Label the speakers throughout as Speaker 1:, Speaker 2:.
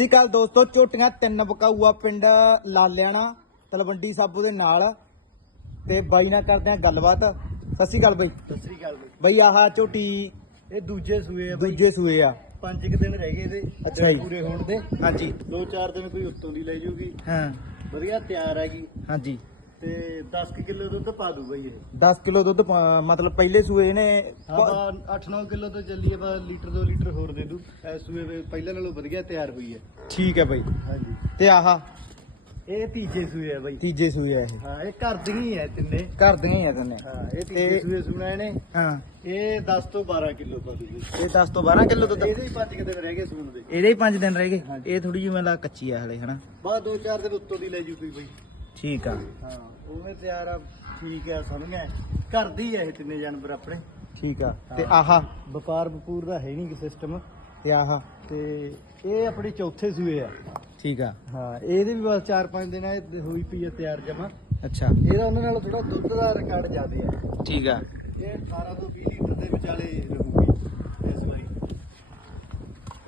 Speaker 1: ਸ਼੍ਰੀ ਅਕਾਲ ਦੋਸਤੋ ਝੋਟੀਆਂ ਤਿੰਨ ਬਕਾਊਆ ਪਿੰਡ ਲਾਲਿਆਣਾ ਤਲਵੰਡੀ ਸਾਬੂ ਦੇ ਨਾਲ। ਤੇ ਬਾਈ ਨਾਲ ਕਰਦੇ ਆ ਗੱਲਬਾਤ। ਸਤਿ ਸ਼੍ਰੀ ਅਕਾਲ ਬਾਈ।
Speaker 2: ਸਤਿ ਸ੍ਰੀ ਅਕਾਲ ਬਈ।
Speaker 1: ਬਾਈ ਆਹ ਝੋਟੀ
Speaker 2: ਇਹ ਦੂਜੇ ਸੂਏ ਆ ਬਈ।
Speaker 1: ਦੂਜੇ ਸੂਏ ਆ।
Speaker 2: ਪੰਜ ਕੁ ਦਿਨ ਰਹਿ ਗਏ ਇਹਦੇ
Speaker 1: ਅੱਛਾ ਜੀ।
Speaker 2: ਪੂਰੇ ਹੋਣ ਦੇ।
Speaker 1: ਹਾਂਜੀ।
Speaker 2: ਦੋ ਚਾਰ ਦਿਨ ਕੋਈ ਉੱਤੋਂ ਦੀ ਲੈ ਜੂਗੀ
Speaker 1: ਹਾਂ।
Speaker 2: ਵਧੀਆ ਤਿਆਰ ਹੈਗੀ।
Speaker 1: ਹਾਂਜੀ।
Speaker 2: ਤੇ 10 ਕੁ ਕਿਲੋ ਦੁੱਧ ਪਾ ਦੂ ਬਈ ਇਹ।
Speaker 1: 10 ਕਿਲੋ ਦੁੱਧ ਪਾ- ਮਤਲਬ ਪਹਿਲੇ ਸੂਏ ਨੇ
Speaker 2: ਆਪਾਂ 8-9 ਕਿਲੋ ਤੋਂ ਚੱਲੀਏ ਬਾ ਲੀਟਰ 2 ਲੀਟਰ ਹੋਰ ਦੇ ਦੂ। ਇਸ ਸੂਏ ਵਿੱਚ ਪਹਿਲਾਂ ਨਾਲੋਂ ਵਧੀਆ ਤਿਆਰ ਹੋਈ ਹੈ।
Speaker 1: ਠੀਕ ਹੈ ਬਾਈ।
Speaker 2: ਹਾਂਜੀ।
Speaker 1: ਤੇ ਆਹ
Speaker 2: ਇਹ ਤੀਜੇ ਸੂਏ ਆ ਬਈ।
Speaker 1: ਤੀਜੇ ਸੂਏ ਆ ਇਹ।
Speaker 2: ਹਾਂ ਇਹ ਘਰ ਦੀਆਂ ਹੀ ਤਿੰਨੇ।
Speaker 1: ਘਰ ਦੀਆਂ ਹੀ ਆ ਤੰਨੇ।
Speaker 2: ਹਾਂ ਇਹ ਤੀਜੇ
Speaker 1: ਤੇ-
Speaker 2: ਸੂਏ ਸੁਣਾ ਇਹਨੇ।
Speaker 1: ਹਾਂ।
Speaker 2: ਇਹ 10 ਤੋਂ 12 ਕਿਲੋ ਪਾ ਦੂ ਬਈ
Speaker 1: ਇਹ 10 ਤੋਂ 12 ਕਿਲੋ ਦੁੱਧ।
Speaker 2: ਇਹਦੇ ਹੀ ਪੰਜ ਕੁ ਦਿਨ ਰਹਿ ਗਏ ਸੂਣ ਦੇ।
Speaker 1: ਇਹਦੇ ਹੀ 5 ਦਿਨ ਰਹਿ ਗਏ।
Speaker 2: ਹਾਂਜੀ।
Speaker 1: ਇਹ ਥੋੜੀ ਜਿਹੀ ਮੈਨੂੰ ਲੱਗਾ ਕੱਚੀ ਆ ਹਲੇ ਹਨਾ।
Speaker 2: ਬਾਅਦ ਦੋ ਚਾਰ ਦਿਨ ਉੱਤੋਂ ਦੀ ਲੈ ਜੂ ਕੋਈ ਬਈ।
Speaker 1: ਠੀਕ ਆ।
Speaker 2: ਹਾਂ ਤਿਆਰ ਆ ਠੀਕ ਆ ਸਮਝ ਗਏ ਘਰ ਦੀ ਆ ਇਹ ਤਿੰਨੇ ਜਾਨਵਰ ਆਪਣੇ।
Speaker 1: ਠੀਕ ਆ। ਤੇ। ਆਹ।
Speaker 2: ਵਪਾਰ ਵਪੂਰ ਦਾ ਹੈ ਨਹੀਂ ਸਿਸਟਮ
Speaker 1: ਤੇ ਆਹ।
Speaker 2: ਤੇ ਇਹ ਆਪਣੇ ਚੌਥੇ ਸੂਏ ਆ।
Speaker 1: ਠੀਕ ਆ।
Speaker 2: ਹਾਂ ਇਹਦੇ ਵੀ ਬਸ 4-5 ਦਿਨ ਇਹ ਹੋਈ ਪਈ ਆ ਤਿਆਰ ਜਮਾ।
Speaker 1: ਅੱਛਾ।
Speaker 2: ਇਹਦਾ ਉਹਨਾਂ ਨਾਲ ਥੋੜਾ ਦੁੱਧ ਦਾ ਰਿਕਾਰਡ ਜ਼ਿਆਦੇ ਆ।
Speaker 1: ਠੀਕ ਆ।
Speaker 2: ਇਹ 18 ਤੋਂ 20 ਲੀਟਰ ਦੇ ਵਿਚਾਲੇ ਰਹੂਗੀ ਇਸ ਵਾਰੀ।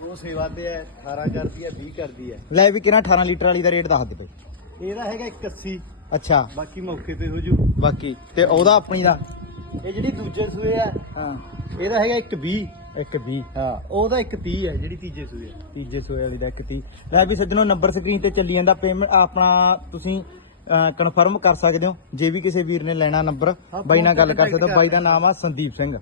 Speaker 2: ਉਹ ਸੇਵਾ ਤੇ ਹੈ 18 ਕਰਦੀ ਹੈ 20 ਕਰਦੀ ਹੈ।
Speaker 1: ਲੈ ਵੀ ਕਿਹਨਾਂ 18 ਲੀਟਰ ਵਾਲੀ ਦਾ ਰੇਟ ਦੱਸ ਦੇ ਬਈ।
Speaker 2: ਇਹਦਾ ਹੈਗਾ 81
Speaker 1: ਅੱਛਾ।
Speaker 2: ਬਾਕੀ ਮੌਕੇ ਤੇ ਹੋ ਜੂ।
Speaker 1: ਬਾਕੀ ਤੇ ਉਹਦਾ ਆਪਣੀ ਦਾ?
Speaker 2: ਇਹ ਜਿਹੜੀ ਦੂਜੇ ਸੂਏ ਆ
Speaker 1: ਹਾਂ।
Speaker 2: ਇਹਦਾ ਹੈਗਾ 120
Speaker 1: ਇੱਕ 20
Speaker 2: ਹਾਂ। ਉਹਦਾ 130 ਹੈ ਜਿਹੜੀ ਤੀਜੇ ਸੂਏ ਆ।
Speaker 1: ਤੀਜੇ ਸੋਏ ਵਾਲੀ ਦਾ ਇੱਕ 30 ਲੈ ਵੀ ਸੱਜਣੋ ਨੰਬਰ ਸਕਰੀਨ ਤੇ ਚੱਲੀ ਜਾਂਦਾ ਪੇਮੈਂਟ ਆਪਣਾ ਤੁਸੀਂ ਕਨਫਰਮ ਕਰ ਸਕਦੇ ਹੋ। ਜੇ ਵੀ ਕਿਸੇ ਵੀਰ ਨੇ ਲੈਣਾ ਨੰਬਰ ਬਾਈ ਨਾਲ ਗੱਲ ਕਰ ਸਕਦੇ ਬਾਈ ਦਾ ਨਾਮ ਆ ਸੰਦੀਪ ਸਿੰਘ।